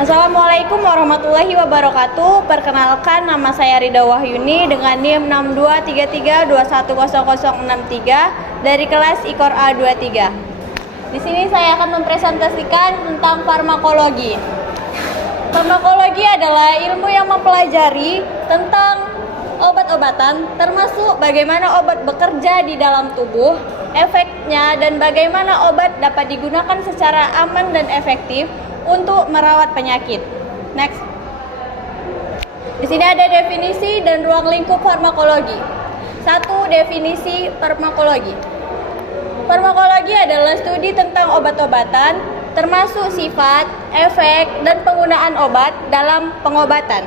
Assalamualaikum warahmatullahi wabarakatuh. Perkenalkan, nama saya Rida Wahyuni dengan NIM 6233210063 dari kelas IKOR A23. Di sini saya akan mempresentasikan tentang farmakologi. Farmakologi adalah ilmu yang mempelajari tentang obat-obatan, termasuk bagaimana obat bekerja di dalam tubuh, efeknya, dan bagaimana obat dapat digunakan secara aman dan efektif untuk merawat penyakit. Next. Di sini ada definisi dan ruang lingkup farmakologi. 1. Definisi farmakologi. Farmakologi adalah studi tentang obat-obatan, termasuk sifat, efek, dan penggunaan obat dalam pengobatan.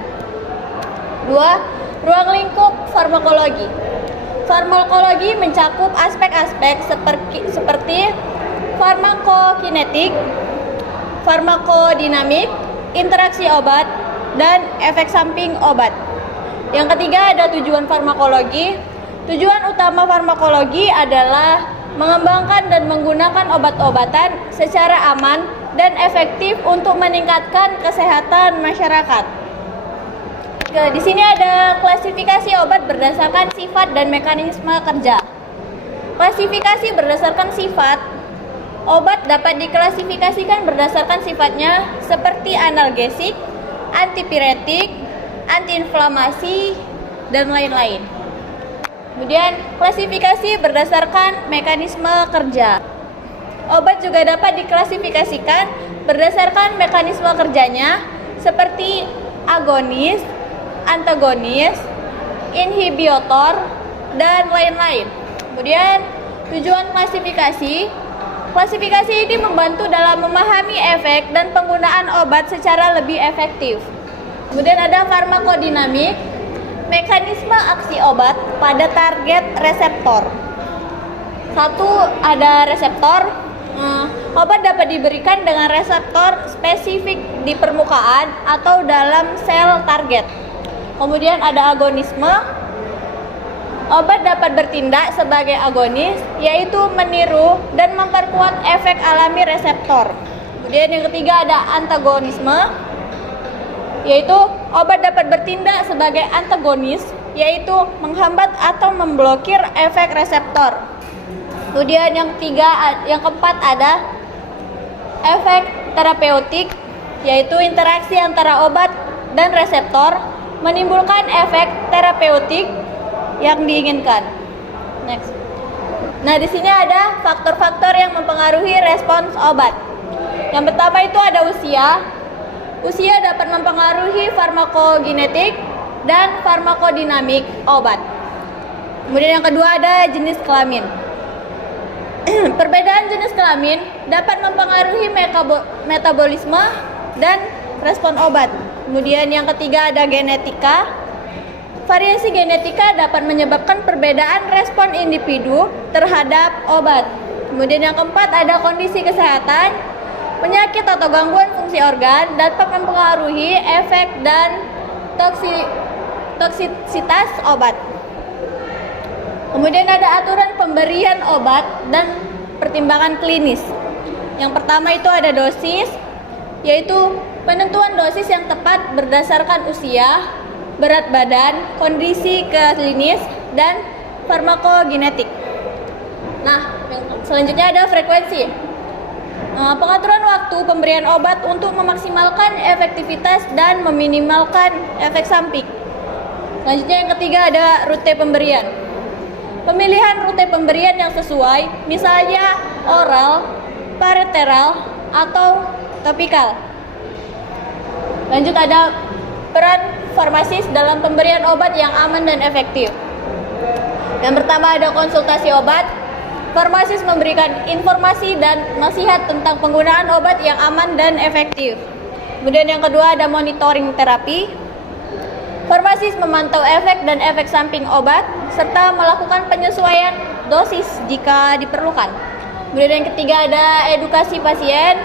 2. Ruang lingkup farmakologi. Farmakologi mencakup aspek-aspek seperti farmakokinetik, farmakodinamik, interaksi obat, dan efek samping obat. Yang ketiga ada tujuan farmakologi. Tujuan utama farmakologi adalah mengembangkan dan menggunakan obat-obatan secara aman dan efektif untuk meningkatkan kesehatan masyarakat. Di sini ada klasifikasi obat berdasarkan sifat dan mekanisme kerja. Klasifikasi berdasarkan sifat. Obat dapat diklasifikasikan berdasarkan sifatnya seperti analgesik, antipiretik, antiinflamasi, dan lain-lain. Kemudian klasifikasi berdasarkan mekanisme kerja. Obat juga dapat diklasifikasikan berdasarkan mekanisme kerjanya seperti agonis, antagonis, inhibitor, dan lain-lain. Kemudian tujuan klasifikasi. Klasifikasi ini membantu dalam memahami efek dan penggunaan obat secara lebih efektif. Kemudian ada farmakodinamik, mekanisme aksi obat pada target reseptor. 1. Ada reseptor. Obat dapat diberikan dengan reseptor spesifik di permukaan atau dalam sel target. Kemudian ada agonisme. Obat dapat bertindak sebagai agonis, yaitu meniru dan memperkuat efek alami reseptor. Kemudian yang ketiga ada antagonisme, yaitu obat dapat bertindak sebagai antagonis, yaitu menghambat atau memblokir efek reseptor. Kemudian yang keempat ada efek terapeutik, yaitu interaksi antara obat dan reseptor menimbulkan efek terapeutik yang diinginkan. Next. Nah, di sini ada faktor-faktor yang mempengaruhi respons obat. Yang pertama itu ada usia. Usia dapat mempengaruhi farmakokinetik dan farmakodinamik obat. Kemudian yang kedua ada jenis kelamin. Perbedaan jenis kelamin dapat mempengaruhi metabolisme dan respon obat. Kemudian yang ketiga ada genetika. Variasi genetika dapat menyebabkan perbedaan respon individu terhadap obat. Kemudian yang keempat ada kondisi kesehatan. Penyakit atau gangguan fungsi organ dapat mempengaruhi efek dan toksisitas obat. Kemudian ada aturan pemberian obat dan pertimbangan klinis. Yang pertama itu ada dosis, yaitu penentuan dosis yang tepat berdasarkan usia, berat badan, kondisi klinis, dan farmakogenetik. Nah, selanjutnya ada frekuensi. Pengaturan waktu pemberian obat untuk memaksimalkan efektivitas dan meminimalkan efek samping. Selanjutnya yang ketiga ada rute pemberian. Pemilihan rute pemberian yang sesuai, misalnya oral, parenteral, atau topikal. Lanjut ada peran farmasis dalam pemberian obat yang aman dan efektif. Yang pertama ada konsultasi obat. Farmasis memberikan informasi dan nasihat tentang penggunaan obat yang aman dan efektif. Kemudian yang kedua ada monitoring terapi. Farmasis memantau efek dan efek samping obat serta melakukan penyesuaian dosis jika diperlukan. Kemudian yang ketiga ada edukasi pasien.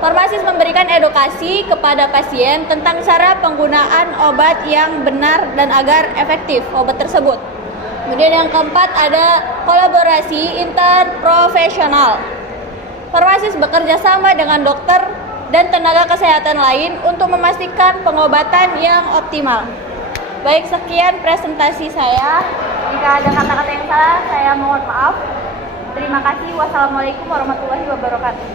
Farmasis memberikan edukasi kepada pasien tentang cara penggunaan obat yang benar dan agar efektif obat tersebut. Kemudian yang keempat ada kolaborasi interprofesional. Farmasis bekerja sama dengan dokter, dan tenaga kesehatan lain untuk memastikan pengobatan yang optimal. Baik, sekian presentasi saya. Jika ada kata-kata yang salah, saya mohon maaf. Terima kasih. Wassalamualaikum warahmatullahi wabarakatuh.